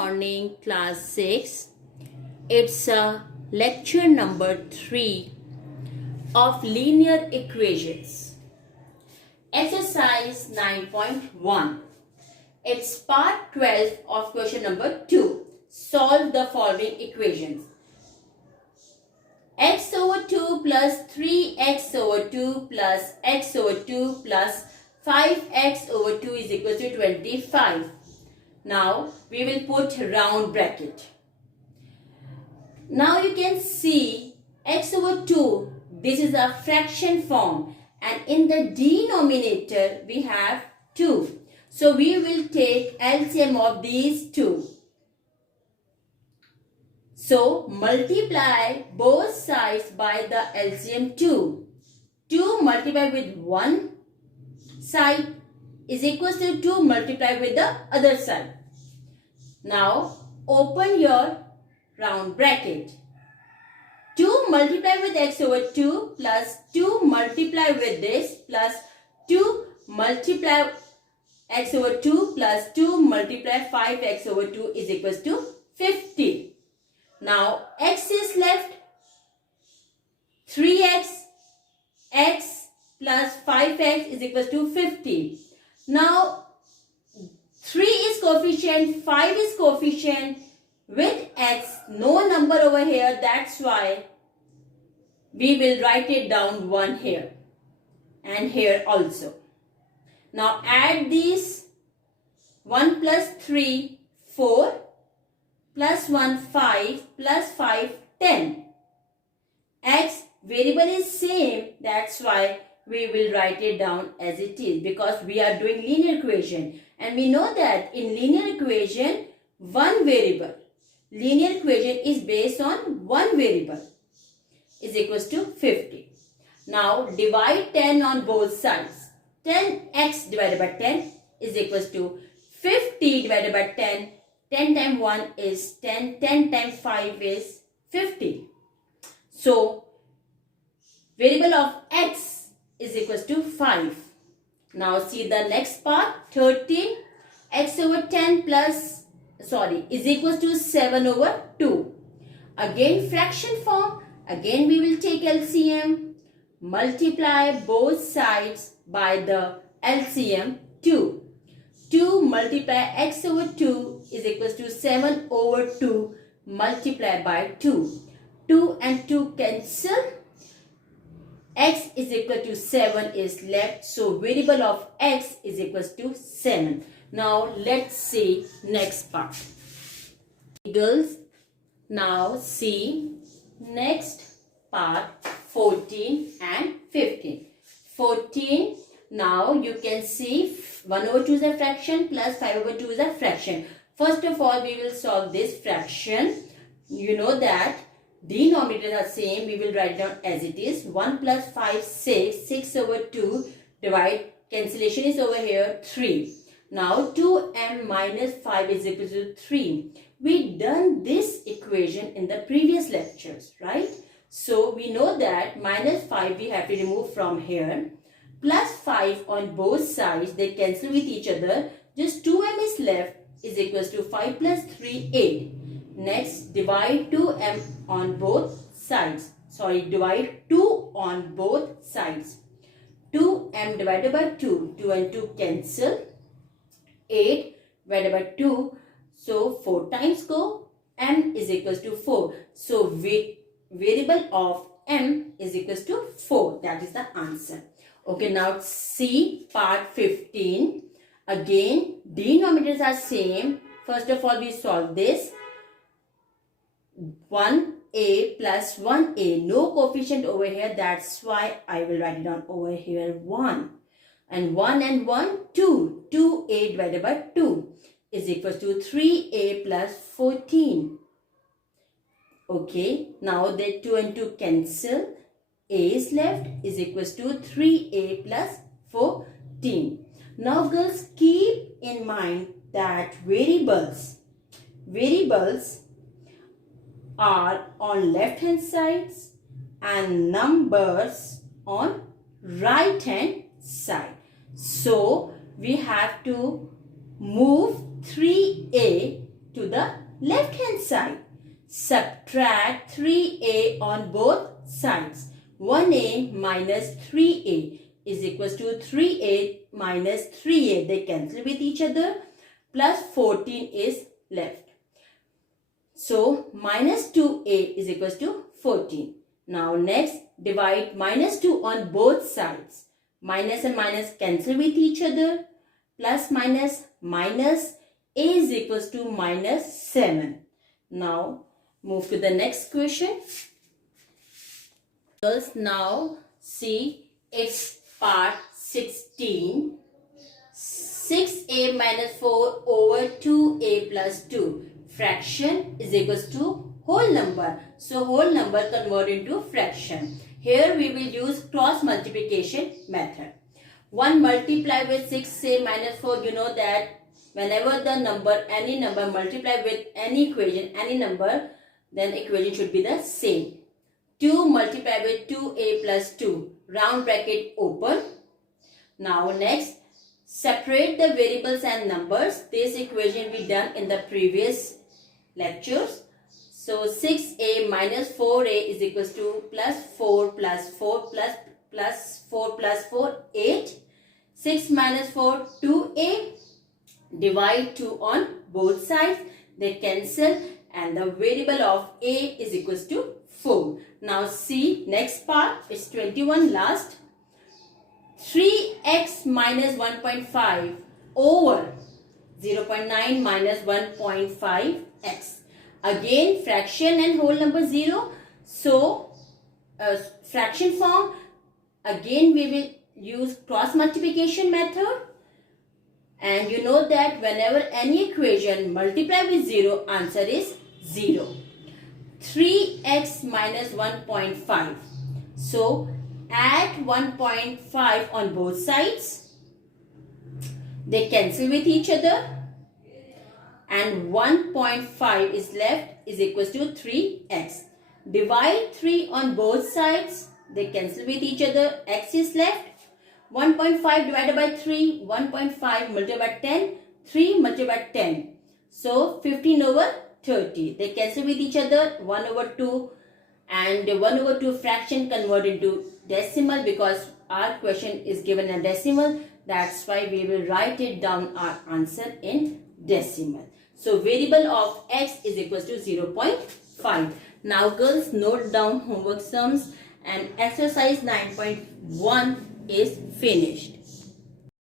morning, class 6. It's lecture number 3 of linear equations. Exercise 9.1. It's part 12 of question number 2. Solve the following equations. X over 2 plus 3x over 2 plus x over 2 plus 5x over 2 is equal to 25. Now we will put round bracket. Now you can see x over 2, this is a fraction form, and in the denominator we have 2. So we will take LCM of these two. So multiply both sides by the LCM 2. 2 multiplied with one side is equal to 2 multiplied with the other side. Now open your round bracket. 2 multiplied with x over 2 plus 2 multiplied with this plus 2 multiply x over 2 plus 2 multiply 5x over 2 is equal to 50. Now x is left, 3x, x plus 5x is equal to 50. Now 3 is coefficient, 5 is coefficient, with x, no number over here, that's why we will write it down 1 here and here also. Now add these, 1 plus 3, 4, plus 1, 5, plus 5, 10. X variable is same, that's why we will write it down as it is, because we are doing linear equation, and we know that in linear equation one variable, linear equation is based on one variable, is equals to 50. Now divide 10 on both sides. 10x divided by 10 is equals to 50 divided by 10. 10 times 1 is 10. 10 times 5 is 50. So variable of x is equals to 5. Now see the next part. 13 x over 10 plus is equals to 7 over 2. Again fraction form. Again we will take LCM. Multiply both sides by the LCM 2. 2 multiply x over 2 is equals to 7 over 2 multiplied by 2. 2 and 2 cancel. X is equal to 7 is left. So variable of x is equals to 7. Now let's see next part. Girls, now see next part 14 and 15. 14, now you can see 1 over 2 is a fraction plus 5 over 2 is a fraction. First of all, we will solve this fraction. You know that denominators are same. We will write down as it is. 1 plus 5, 6. 6 over 2. Divide. Cancellation is over here. 3. Now 2m minus 5 is equal to 3. We done this equation in the previous lectures, right? So we know that minus 5 we have to remove from here. Plus 5 on both sides, they cancel with each other. Just 2m is left, is equals to 5 plus 3, 8. Next, divide 2m on both sides. Divide 2 on both sides. 2m divided by 2. 2 and 2 cancel. 8 divided by 2. So 4 times go. M is equals to 4. So variable of m is equals to 4. That is the answer. Okay, now see part 15. Again, denominators are same. First of all, we solve this. 1a plus 1a. No coefficient over here. That's why I will write it down over here 1. And 1, 2. 2a divided by 2 is equal to 3a plus 14. Okay, now the 2 and 2 cancel. A is left is equals to 3a plus 14. Now girls, keep in mind that variables are on left hand sides and numbers on right hand side. So we have to move 3a to the left hand side. Subtract 3a on both sides. 1a minus 3a is equals to 3a minus 3a. They cancel with each other. Plus 14 is left. So minus 2a is equals to 14. Now next, divide minus 2 on both sides. Minus and minus cancel with each other. Plus minus minus a is equals to minus 7. Now move to the next question. Now see it's part 16. 6a minus 4 over 2a plus 2. Fraction is equals to whole number. So whole number convert into fraction. Here we will use cross multiplication method. 1 multiply with 6a minus 4. You know that whenever the number, any number multiply with any equation, any number, then equation should be the same. 2 multiply with 2a plus 2. Round bracket open. Now next, separate the variables and numbers. This equation we done in the previous lectures. So 6a minus 4a is equals to plus 4 plus 4 plus 4 plus 4, 8. 6 minus 4, 2a. Divide 2 on both sides. They cancel and the variable of a is equals to 4. Now see next part. It's 21 last. 3x minus 1.5 over 0.9 minus 1.5x. Again fraction and whole number 0. So fraction form. Again we will use cross multiplication method. And you know that whenever any equation multiply with 0, answer is 0. 3x minus 1.5. So add 1.5 on both sides. They cancel with each other. And 1.5 is left is equals to 3x. Divide 3 on both sides. They cancel with each other. X is left. 1.5 divided by 3. 1.5 multiplied by 10. 3 multiplied by 10. So 15 over 30. They cancel with each other. 1 over 2. And 1 over 2 fraction convert into decimal because our question is given a decimal. That's why we will write it down our answer in decimal. So variable of x is equals to 0.5. Now girls, note down homework sums and exercise 9.1 is finished.